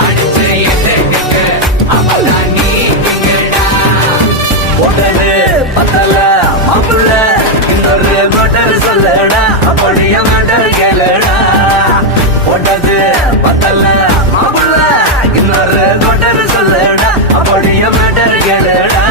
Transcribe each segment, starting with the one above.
I பத்தல மாப்பிள்ள இன்னொரு கொட்டர் சொல்லுடா அப்படிய மேட்டர் கேளுடா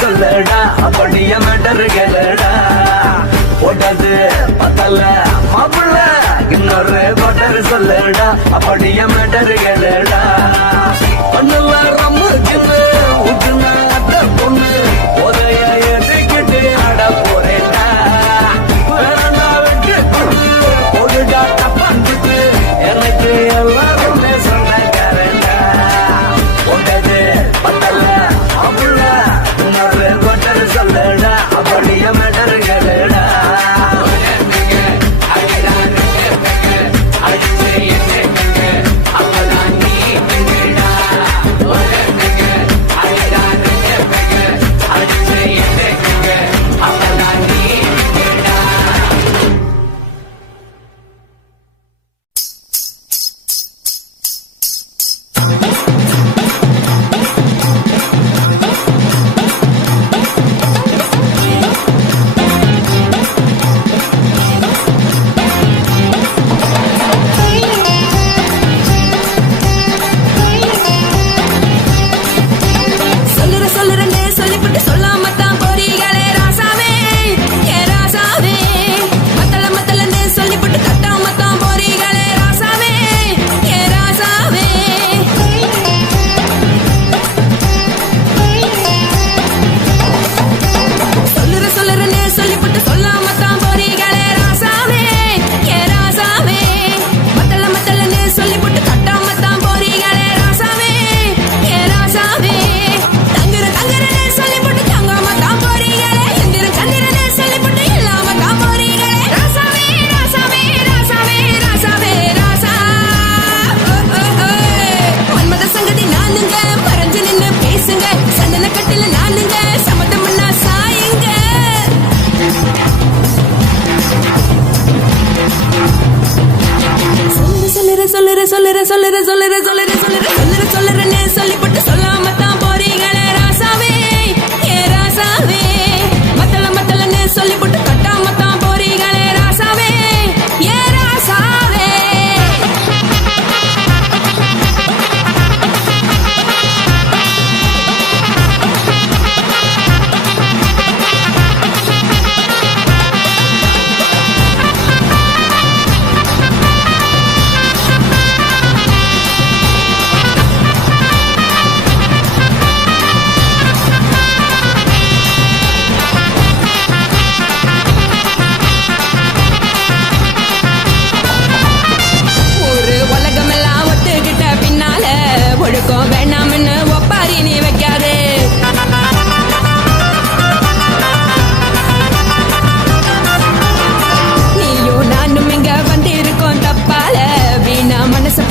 சொல்லுடா அப்படிய மேட்டர் கேளுடா போட்டது பத்தல மாப்பிள்ள இன்னொரு கொட்டர் சொல்லுடா அப்படிய மேட்டர் கேளுடா ஒன்னுல ரம்மு கிண்ணு ஊத்துனா அத்த பொண்ணு உதய ஏற்றிக்கிட்டு ஆட போறேன்டா வேறண்டா வெட்டு கொண்டு போடுடா தப்பாந்துட்டு எனக்கு எல்லாருமே சொன்னக்காரண்டா போட்டது பத்தல மாப்பிள்ள இன்னொரு கொட்டர் சொல்லுடா அப்படிய மேட்டர் கேளுடா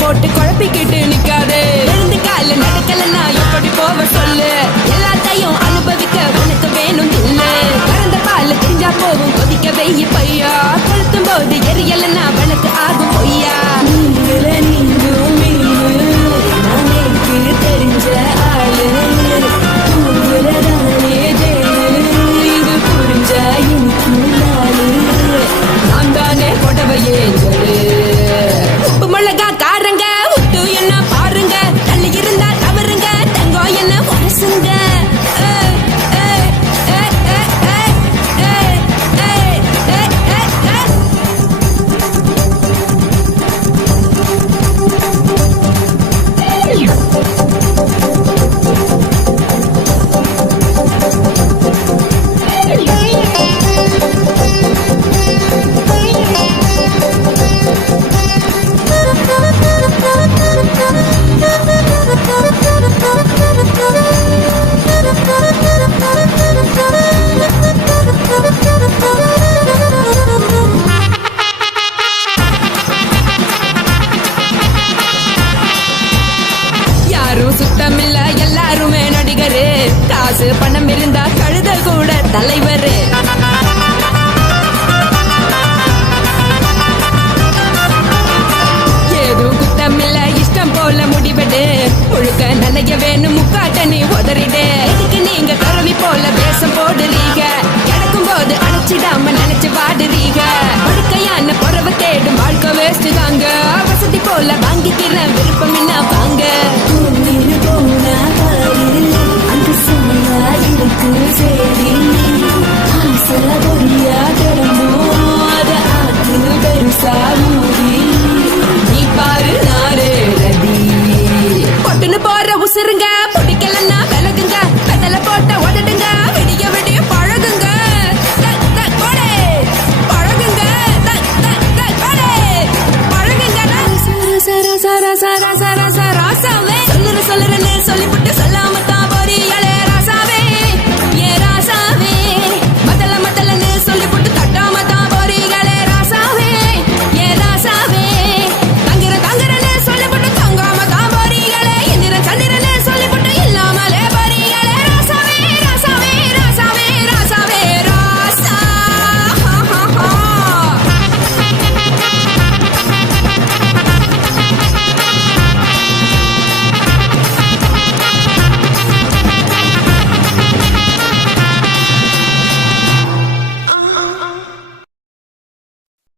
போட்டு குழப்பிக்கிட்டு நிக்காதே. எழுந்து கால நடக்கலன்னா எப்படி போவ சொல்லு. எல்லாத்தையும் அனுபவிக்க உனக்கு வேணும் இல்லை. கறந்த பால் தெரிஞ்சா போகும் கொதிக்க வெய்ய பையா. கொளுத்தும் போது எரியலன்னா வழக்கு ஆகும் பொய்யா. தெரிஞ்ச ஆளு இது புரிஞ்ச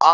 ஆ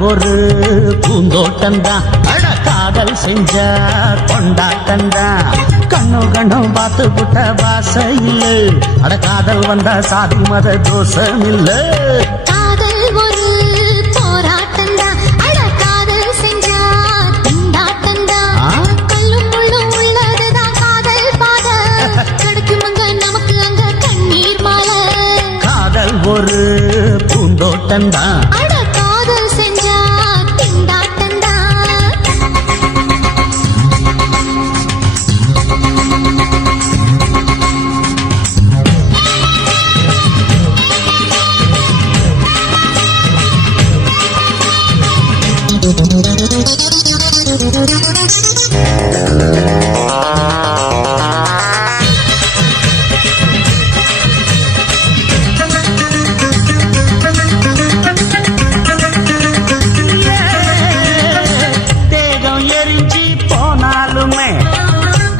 ஒரு பூந்தோட்டந்தான் அட காதல் செஞ்ச கொண்டாட்டந்தான் கண்ணு கண்ணும் பார்த்து புட்ட பாசை இல்ல அட காதல் வந்தா சாதி மத தோஷம் இல்ல காதல் ஒரு போராட்டந்தான் அட காதல் செஞ்சா திண்டாட்டந்தான் கல்லும் முள்ளும் உள்ளதுதான் காதல் பாத கிடைக்குமங்க நமக்கு அங்க கண்ணீர் மாலை காதல் ஒரு பூந்தோட்டந்தான் அட காதல் செஞ்சா திண்டாட்டந்தான் தேகம் எரிஞ்சு போனாலுமே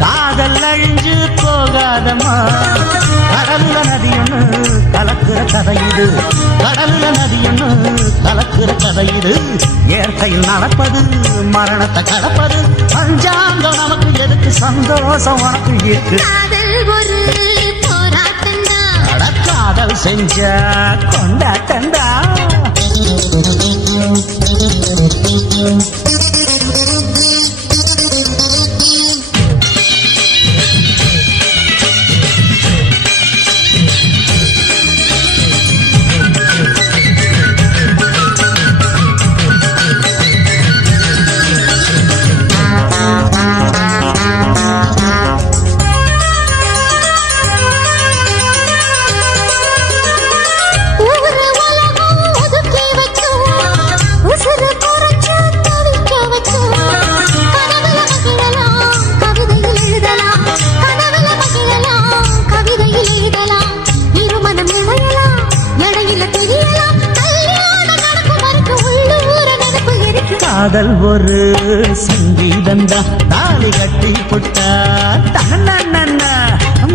காதல் அழிஞ்சு போகாதம்மா கடல்ல நதியொன்னு கலக்குற கதை இது கடல்ல நதியொன்னு கலக்குற கதை இது இயற்கையில் நடப்பது மரணத்தை கடப்பது பஞ்சாங்கம் நமக்கு எதுக்கு சந்தோஷம் உனக்கு இருக்கு காதல் ஒரு போராட்டந்தான் அட காதல் செஞ்ச கொண்டாட்டந்தா ஊரு உலகம் ஒதுக்கி வச்சோம் உசுறு குறைச்சு தவிக்க வச்சோம் கனவுல மகிழலாம் கவிதையில் எழுதலாம் கனவுல மகிழலாம் கவிதையில் எழுதலாம் இருமனம் இணையலாம் இடையில தெரியலாம் கல்யாணம் நடக்கும் வரைக்கும் உள்ளூர நினைப்பு இருக்கு காதல் ஒரு சங்கீதந்தா தாலி கட்டி புட்டா தன்னா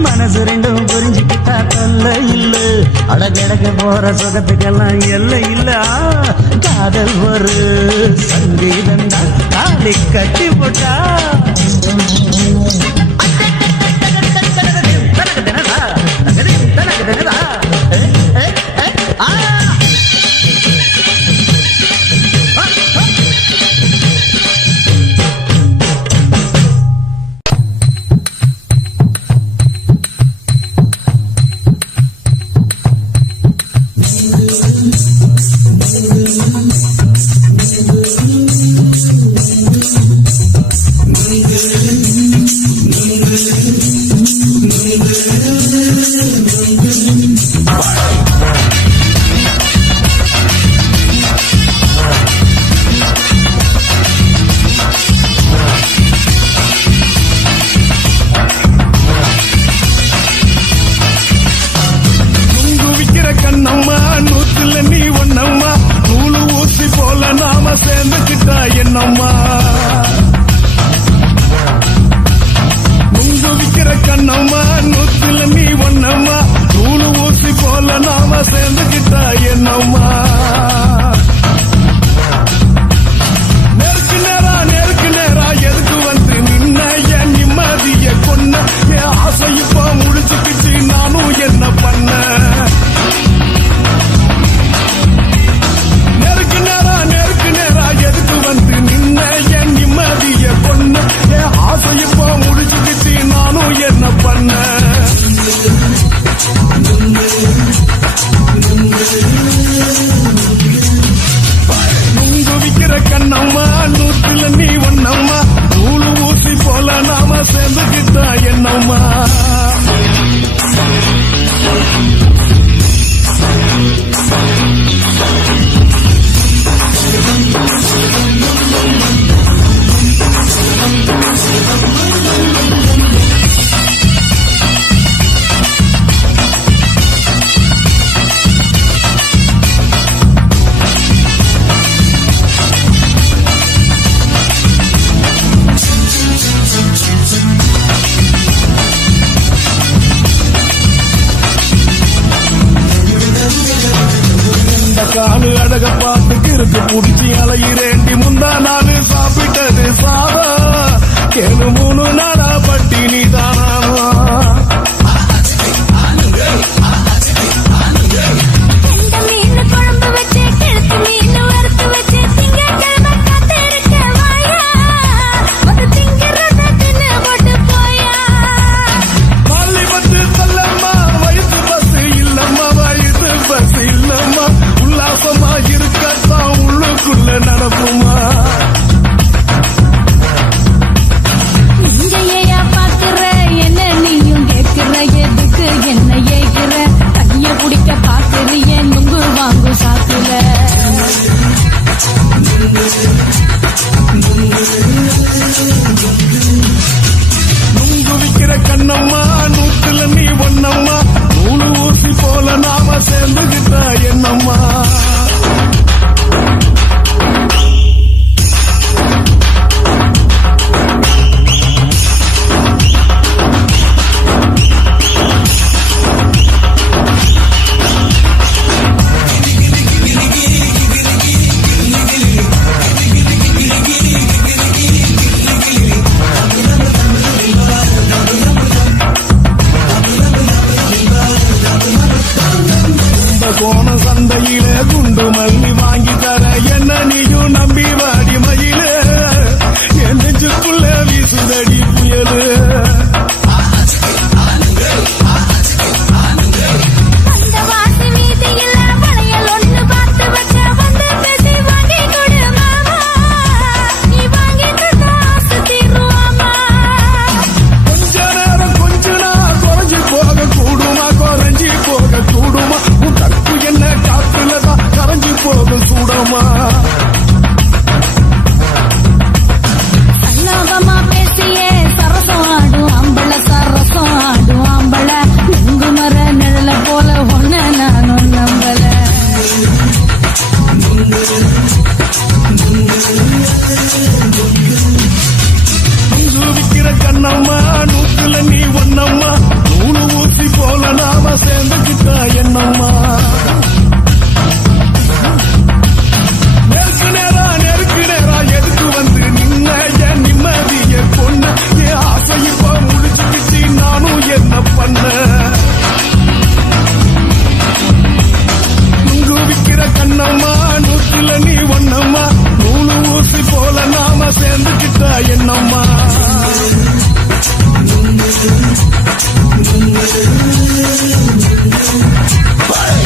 மனசு ரெண்டும் புரிஞ்சுக்கிட்டா தொல்ல இல்ல அழகடக போற சுகத்துக்கெல்லாம் எல்லை இல்ல காதல் ஒரு சங்கீதந்தா தாலி கட்டி புட்டா கண்ணம்மா நூத்துல நீ ஒன்னம்மா நூலு ஊசி போல நாம சேர்ந்துக்கிட்டா என்னம்மா நுங்கு விக்கிற கண்ணம்மா நூத்துல நீ ஒன்னம்மா நூலு ஊசி போல நாம சேர்ந்துக்கிட்டா என்னம்மா நேருக்கு நேரா எதுக்கு வந்து நின்ன என் நிம்மதிய கொன்ன என் ஆசை இப்ப முடிச்சுக்கிட்டு நானும் என்ன பண்ண நேருக்கு நேரா எதுக்கு வந்து நின்ன என் நிம்மதிய கொன்ன என் ஆசை இப்ப முடிச்சுக்கிட்டு நானும் என்ன பண்ண நுங்கு விக்கிற கண்ணம்மா நூத்துல நீ ஒன்னம்மா நூலு ஊசி போல நாம சேர்ந்துக்கிட்டா என்னம்மா காலு அழக பார்த்துக்கிற முறுக்கு புடிச்சு அலையிறேண்டி முந்தா நாள் சாப்பிட்டது சாதா கேளு 3 நாளா பட்டினி தானா இந்த மீன் குழம்பு வச்சு கிழக்கு மீன் வறுத்து வச்சு திங்கட்கிழமை காத்திருக்க வாயா வந்து திங்கிறத தின்னு போட்டு போயா பள்ளி பத்து சொல்லம்மா வயசு பஸ் இல்லம்மா வயசு பஸ் இல்லம்மா உல்லாசமா இருக்கத்தான் உள்ளுக்குள்ள நடப்புமா இங்கேயா பாக்குற என்ன நீயும் கேட்கிற எதுக்கு என்ன ஏகிற கைய பிடிக்க பாக்குறிய நுங்கு வாங்கு சாக்குல நுங்கு விக்கிற கண்ணம்மா நூற்றுல நீ ஒன்னம்மா 3 ஊசி போல நாம சேர்ந்துகிட்டா என்னம்மா கோண சந்தையில குண்டு மல்லி வாங்கி தர என்ன நீயும் நம்பி வாடி மயில என் நெஞ்சுக்குள்ள வீசுதடி புயலு அந்த வாசி வீதியில வளையல் ஒண்ணு பார்த்து வச்ச வந்து பேசி வாங்கி கொடு மாமா நீ வாங்கிட்டு காசு தீருவாமா கொஞ்ச நேரம் கொஞ்ச நாள் குறைஞ்சு போக கூடுமா குறைஞ்சி போக கூடுமா உன் கற்பு என்ன காத்துலதான் கரைஞ்சு போக சூடமா சல்லாபமா பேசியே சரசம் ஆடும் அம்பள சரசம் ஆடும் அம்பள நுங்கு மர நிழல போல ஒன்ன நானும் நம்பல நுங்கு விக்கிற கண்ணம்மா நூற்றுல நீ ஒன்னம்மா 3 ஊசி போல நாம சேர்ந்துகிட்டா என்னம்மா நெருக்கு நேரா எதுக்கு வந்து நின்ன என் நிம்மதிய பொண்ணு என் ஆசை இப்ப முடிச்சுக்கிட்டு நானும் என்ன பண்ண நுங்கு விக்கிற கண்ணம்மா நூற்றுல நீ ஒன்னம்மா 3 ஊசி போல நாம சேர்ந்துகிட்டா என்னம்மா Hey!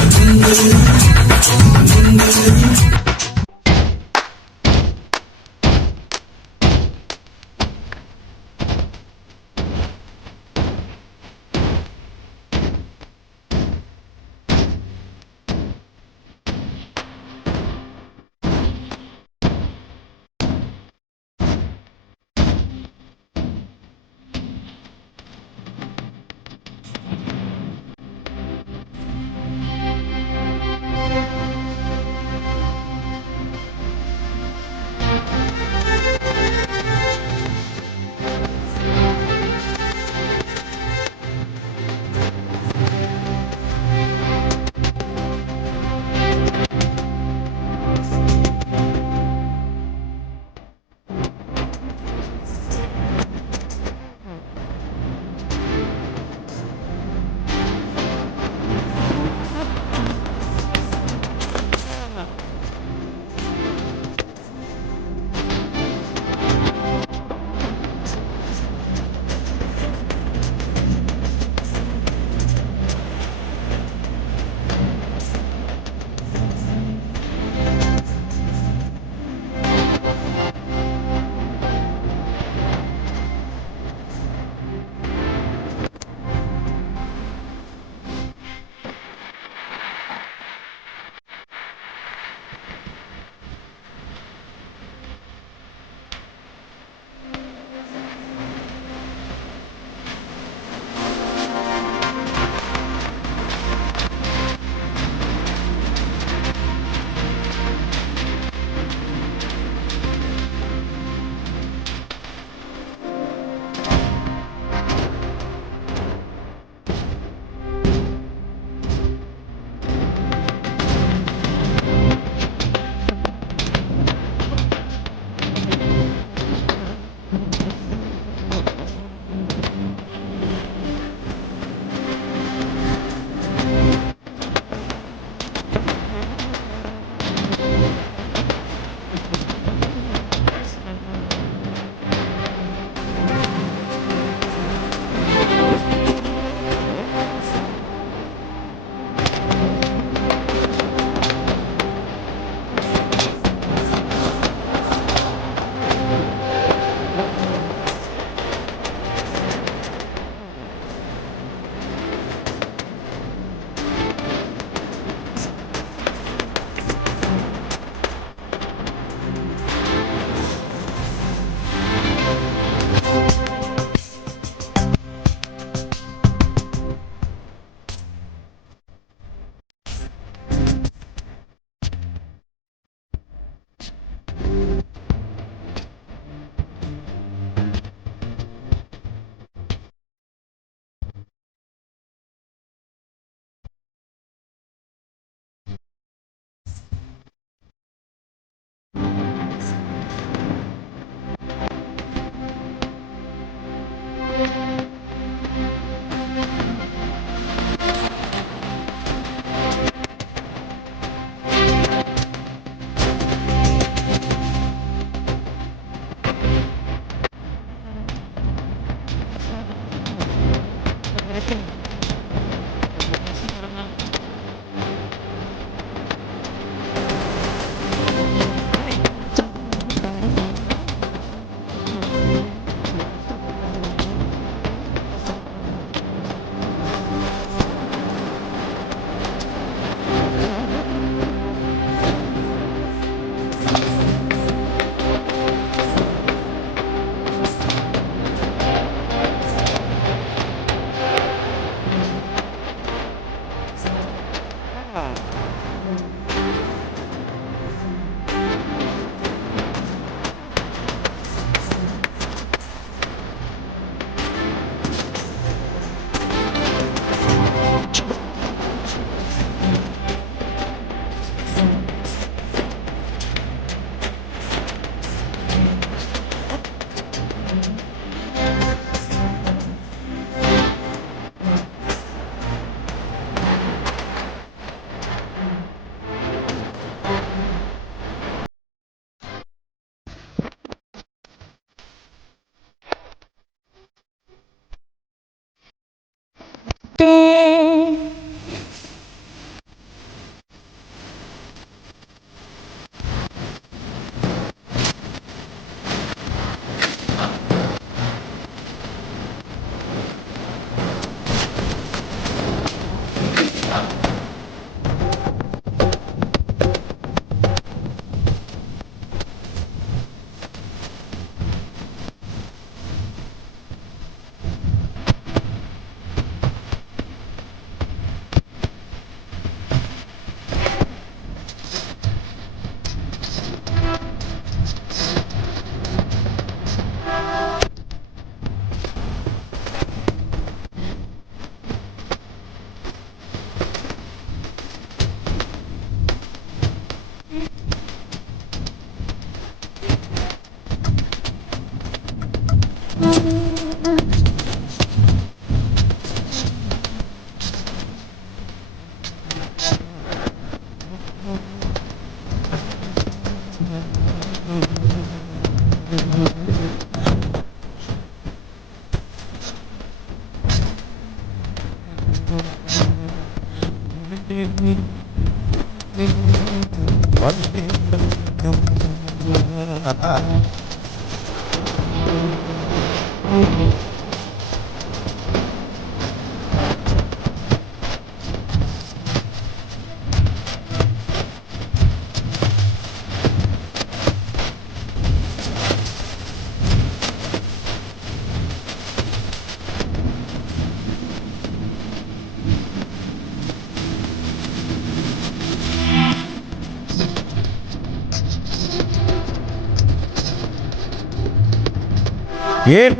ஏன்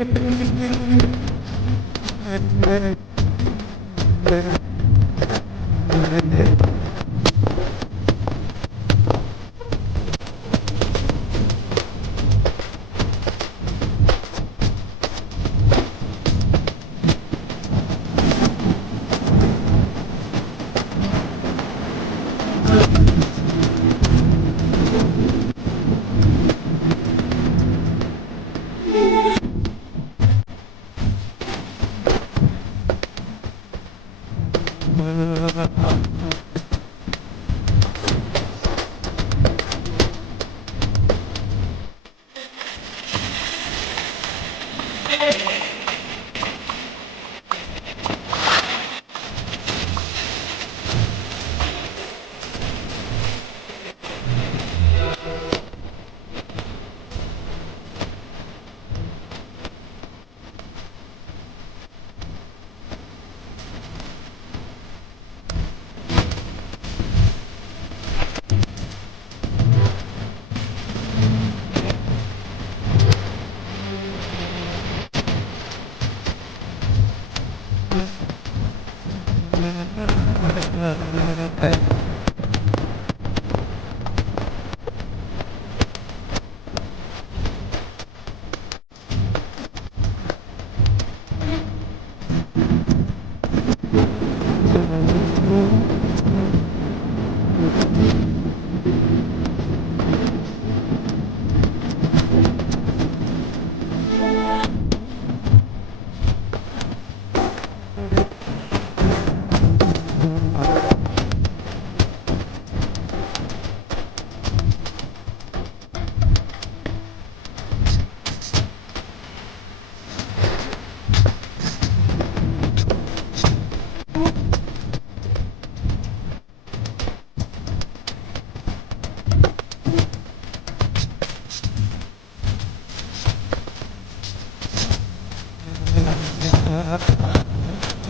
முத்து